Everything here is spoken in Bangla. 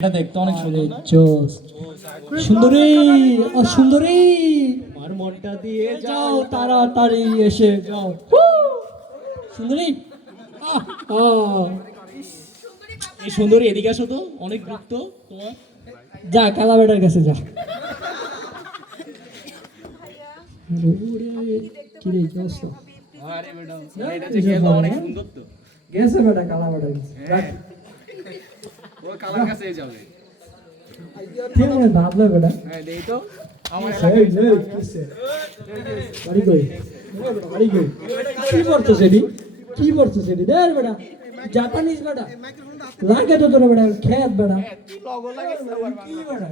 এটা দেখতে অনেক সুন্দর। জোস সুন্দরী ও সুন্দরী আমার মনটা দিয়ে যাও তাড়াতাড়ি এসে যাও সুন্দরী আহ, আহ। এই সুন্দরী এদিকে আসো তো, অনেক গুপ্ত তোমার। যা কালা বেটার কাছে যা কি রে কি অবস্থা আরে ম্যাডাম এটা যে গেলো অনেক সুন্দর তো। গেছে বেটা কালা বেটার কাছে রাখ। ও কালার কাছে যাবে। ঠিক মনে ভাবলে বেটা হ্যাঁ দেই তো আমার এই যে কিসে বাড়ি কই বাড়ি কই কি করছো সেদি কি করছো সেদি দেখ বেটা জাপানিজ বেটা লাগে তো তোর বেটা খেত বেটা কি বেটা